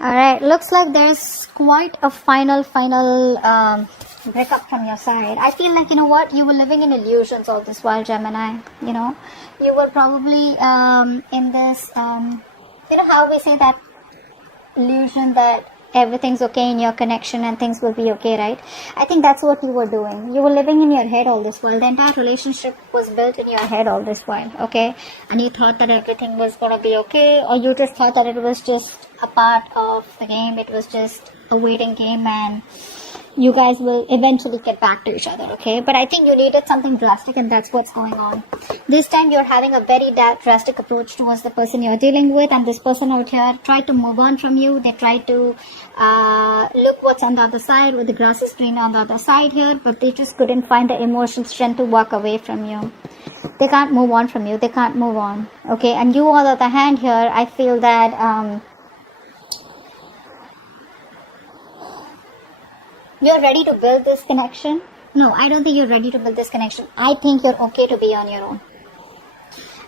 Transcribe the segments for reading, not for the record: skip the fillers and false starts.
Alright, looks like there's quite a final breakup from your side. I feel like, you know what, you were living in illusions all this while, Gemini. You know, you were probably in this, you know how we say that illusion that everything's okay in your connection and things will be okay, right? I think that's what you were doing. You were living in your head all this while. The entire relationship was built in your head all this while, okay? And you thought that everything was gonna be okay, or you just thought that it was just a part of the game. It was just a waiting game, and you guys will eventually get back to each other, okay? But I think you needed something drastic, and that's what's going on. This time you're having a very drastic approach towards the person you're dealing with, and this person out here tried to move on from you. They tried to look what's on the other side, where the grass is greener on the other side here, but they just couldn't find the emotional strength to walk away from you. They can't move on from you. They can't move on, okay? And you, on the other hand here, I feel that you're ready to build this connection. No, I don't think you're ready to build this connection. I think you're okay to be on your own.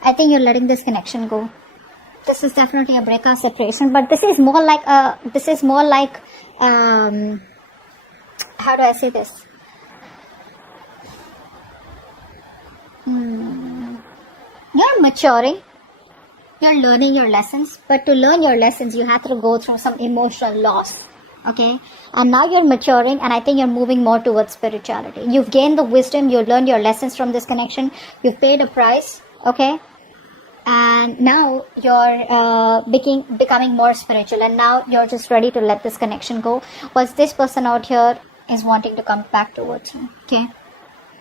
I think you're letting this connection go. This is definitely a breakup, separation, but this is more like how do I say this? You're maturing. You're learning your lessons, but to learn your lessons, you have to go through some emotional loss. Okay, and now you're maturing, and I think you're moving more towards spirituality. You've gained the wisdom, you learned your lessons from this connection, you've paid a price, okay, and now you're becoming more spiritual, and now you're just ready to let this connection go. Was this person out here is wanting to come back towards you, okay?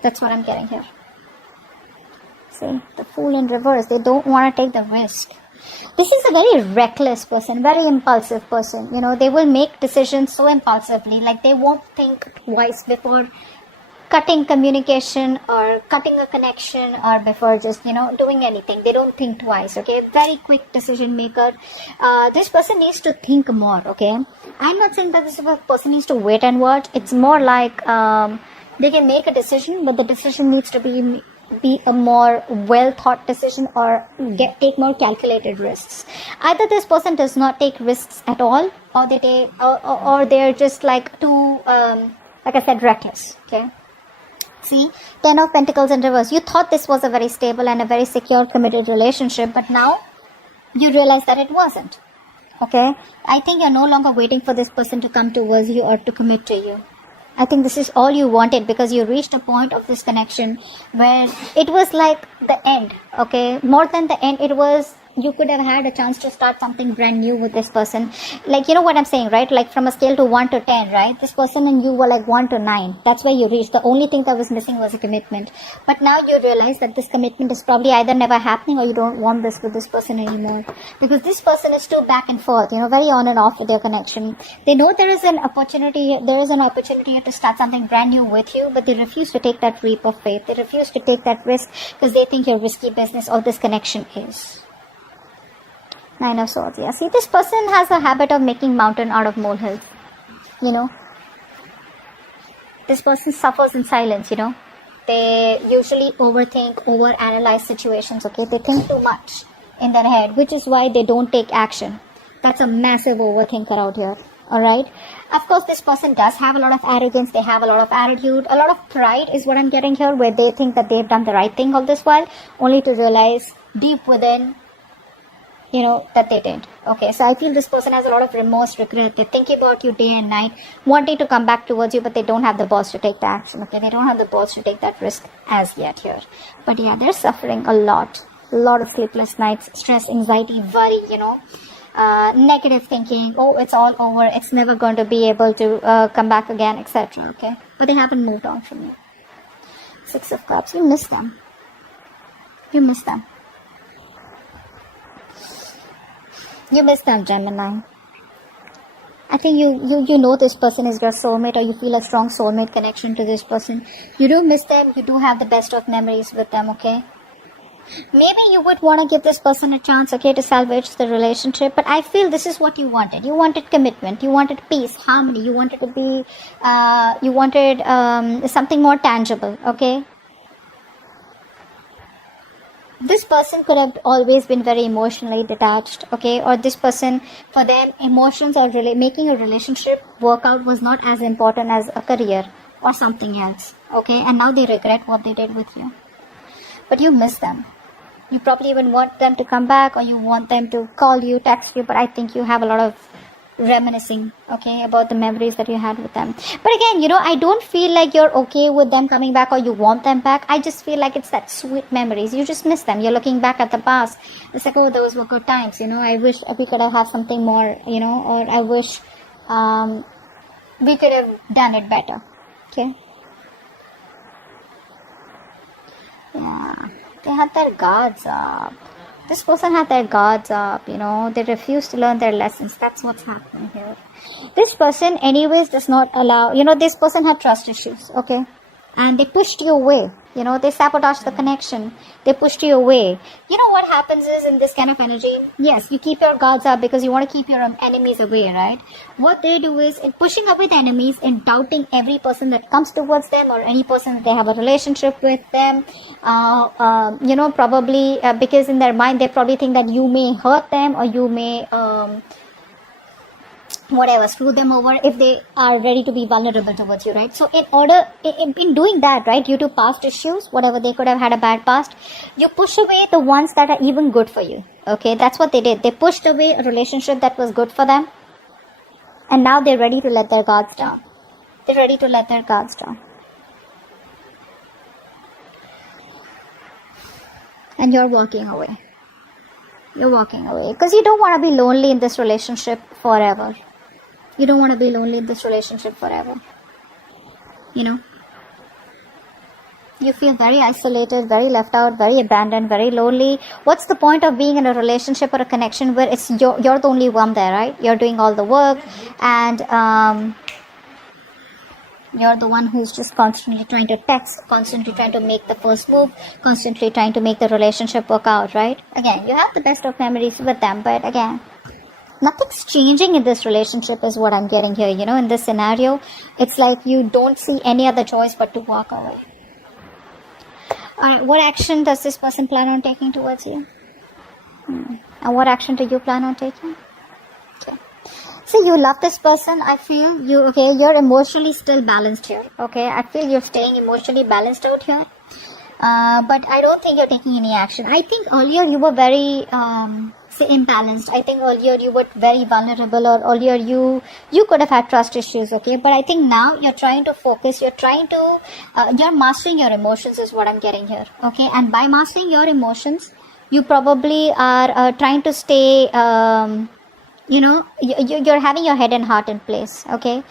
That's what I'm getting here. See, the Fool in reverse. They don't want to take the risk. This is a very reckless person, very impulsive person. You know, they will make decisions so impulsively, like they won't think twice before cutting communication or cutting a connection, or before just, you know, doing anything. They don't think twice, okay? Very quick decision maker. This person needs to think more, okay? I'm not saying that this person needs to wait and watch. It's more like they can make a decision, but the decision needs to be a more well thought decision, or take more calculated risks. Either this person does not take risks at all, or they take, or they're just like too like I said, reckless, okay? See, 10 of Pentacles in reverse. You thought this was a very stable and a very secure, committed relationship, but now you realize that it wasn't, okay? I think you're no longer waiting for this person to come towards you or to commit to you. I think this is all you wanted, because you reached a point of this connection where it was like the end, okay? More than the end, it was, you could have had a chance to start something brand new with this person. Like, you know what I'm saying, right? Like from a scale to 1 to 10, right? This person and you were like 1 to 9. That's where you reached. The only thing that was missing was a commitment. But now you realize that this commitment is probably either never happening, or you don't want this with this person anymore. Because this person is too back and forth, you know, very on and off with their connection. They know there is an opportunity to start something brand new with you, but they refuse to take that leap of faith. They refuse to take that risk because they think you're risky business, or this connection is. 9 of Swords. Yeah, see, this person has a habit of making mountain out of molehills. You know, this person suffers in silence, you know. They usually overthink, overanalyze situations, okay? They think too much in their head, which is why they don't take action. That's a massive overthinker out here, alright? Of course, this person does have a lot of arrogance. They have a lot of attitude. A lot of pride is what I'm getting here, where they think that they've done the right thing all this while, only to realize deep within, you know, that they didn't. Okay, so I feel this person has a lot of remorse, regret. They're thinking about you day and night, wanting to come back towards you, but they don't have the balls to take the action. Okay, they don't have the balls to take that risk as yet here. But yeah, they're suffering a lot of sleepless nights, stress, anxiety, worry, you know, negative thinking. Oh, it's all over. It's never going to be able to come back again, etc. Okay, but they haven't moved on from you. 6 of Cups. You miss them. You miss them. You miss them, Gemini. I think you know this person is your soulmate, or you feel a strong soulmate connection to this person. You do miss them. You do have the best of memories with them, okay? Maybe you would want to give this person a chance, okay, to salvage the relationship. But I feel this is what you wanted. You wanted commitment. You wanted peace, harmony. You wanted to be, you wanted something more tangible, okay? This person could have always been very emotionally detached, okay? Or this person, for them, emotions or making a relationship work out was not as important as a career or something else, okay? And now they regret what they did with you. But you miss them. You probably even want them to come back, or you want them to call you, text you, but I think you have a lot of reminiscing, okay, about the memories that you had with them. But again, you know, I don't feel like you're okay with them coming back or you want them back. I just feel like it's that sweet memories. You just miss them. You're looking back at the past. It's like, oh, those were good times, you know. I wish we could have had something more, you know, or I wish we could have done it better, okay? Yeah, they had their guards up. This person had their guards up, you know, they refuse to learn their lessons. That's what's happening here. This person anyways does not allow, you know, this person had trust issues, okay? And they pushed you away, you know, they sabotaged the connection. They pushed you away. You know what happens is in this kind of energy, yes, you keep your guards up because you want to keep your enemies away, right? What they do is in pushing away the enemies and doubting every person that comes towards them or any person that they have a relationship with them, you know, probably because in their mind they probably think that you may hurt them or you may whatever, screw them over if they are ready to be vulnerable towards you, right? So in doing that, right, due to past issues, whatever, they could have had a bad past, you push away the ones that are even good for you, okay? That's what they did. They pushed away a relationship that was good for them, and now they're ready to let their guards down. They're ready to let their guards down. And you're walking away. You're walking away because you don't want to be lonely in this relationship forever. You don't want to be lonely in this relationship forever. You know? You feel very isolated, very left out, very abandoned, very lonely. What's the point of being in a relationship or a connection where it's you're the only one there, right? You're doing all the work and you're the one who's just constantly trying to text, constantly trying to make the first move, constantly trying to make the relationship work out, right? Again, you have the best of memories with them, but again, nothing's changing in this relationship is what I'm getting here, you know, in this scenario. It's like you don't see any other choice but to walk away. Alright, what action does this person plan on taking towards you? And what action do you plan on taking? Okay. So you love this person. I feel you're emotionally still balanced here. Okay, I feel you're staying emotionally balanced out here. But I don't think you're taking any action. I think earlier you were very imbalanced. I think earlier you were very vulnerable, or earlier you could have had trust issues, okay? But I think now you're trying to focus, you're mastering your emotions is what I'm getting here, okay? And by mastering your emotions, you probably are trying to stay, you know, you're having your head and heart in place, okay?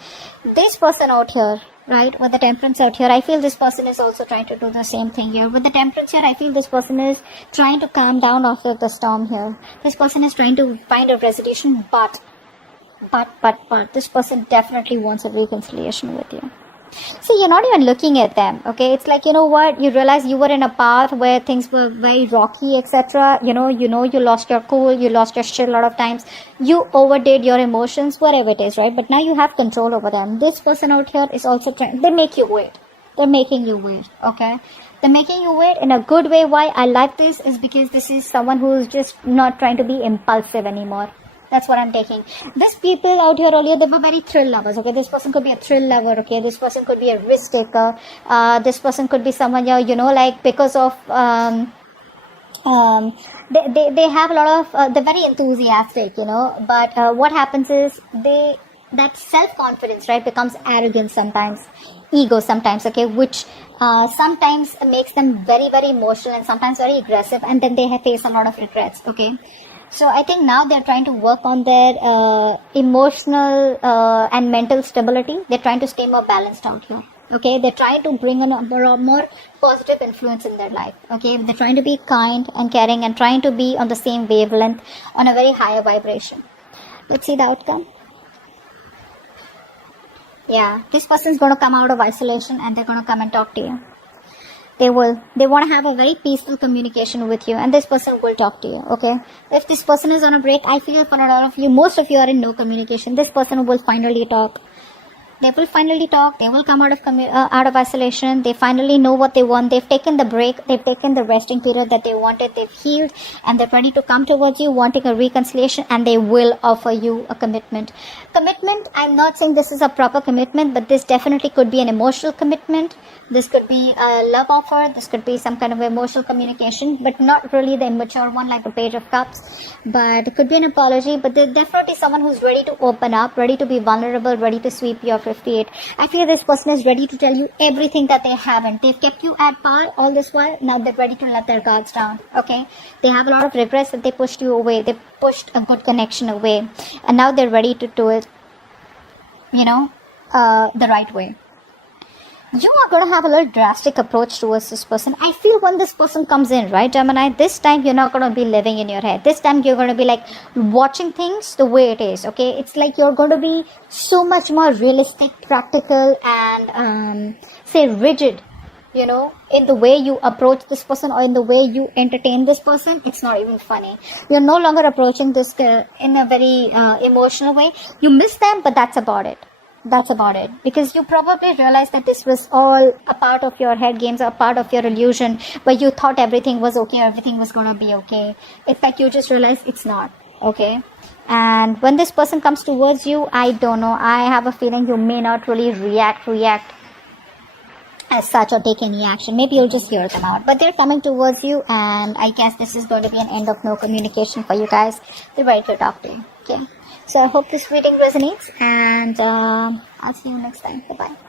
This person out here, right, with the temperance out here, I feel this person is also trying to do the same thing here. With the temperance here, I feel this person is trying to calm down after the storm here. This person is trying to find a resolution, but this person definitely wants a reconciliation with you. See, you're not even looking at them, okay? It's like, you know what, you realize you were in a path where things were very rocky, etc. You lost your cool, you lost your shit a lot of times, you overdid your emotions, whatever it is, right? But now you have control over them. This person out here is also trying, they make you wait. They're making you wait, okay? They're making you wait in a good way. Why I like this is because this is someone who's just not trying to be impulsive anymore. That's what I'm taking. These people out here earlier, they were very thrill lovers, okay? This person could be a thrill lover, okay? This person could be a risk taker. This person could be someone, you know, like because of, they have a lot of, they're very enthusiastic, you know, but what happens is that self-confidence, right, becomes arrogance sometimes, ego sometimes, okay, which sometimes makes them very, very emotional and sometimes very aggressive, and then they face a lot of regrets, okay? So I think now they're trying to work on their emotional and mental stability. They're trying to stay more balanced out here. Okay, they're trying to bring in a more positive influence in their life. Okay, they're trying to be kind and caring and trying to be on the same wavelength, on a very higher vibration. Let's see the outcome. Yeah, this person's going to come out of isolation and they're going to come and talk to you. They want to have a very peaceful communication with you, and this person will talk to you, okay? If this person is on a break, I feel for a lot of you, most of you are in no communication. This person will finally talk. They will finally talk. They will come out of isolation. They finally know what they want. They've taken the break. They've taken the resting period that they wanted. They've healed, and they're ready to come towards you, wanting a reconciliation, and they will offer you a commitment. Commitment, I'm not saying this is a proper commitment, but this definitely could be an emotional commitment. This could be a love offer. This could be some kind of emotional communication, but not really the immature one like the Page of Cups. But it could be an apology, but there's definitely someone who's ready to open up, ready to be vulnerable, ready to sweep your 58. I feel this person is ready to tell you everything that they haven't. They've kept you at par all this while. Now they're ready to let their guards down. Okay? They have a lot of regrets that they pushed you away. They pushed a good connection away. And now they're ready to do it, the right way. You are going to have a little drastic approach towards this person. I feel when this person comes in, right, Gemini, this time you're not going to be living in your head. This time you're going to be like watching things the way it is, okay? It's like you're going to be so much more realistic, practical, and rigid, in the way you approach this person or in the way you entertain this person. It's not even funny. You're no longer approaching this in a very emotional way. You miss them, but that's about it. That's about it. Because you probably realized that this was all a part of your head games, a part of your illusion, where you thought everything was okay, everything was gonna be okay. It's like you just realized it's not, okay? And when this person comes towards you, I don't know, I have a feeling you may not really react as such or take any action. Maybe you'll just hear them out. But they're coming towards you, and I guess this is going to be an end of no communication for you guys. They're ready to talk to you, okay? So I hope this reading resonates, and I'll see you next time. Bye-bye.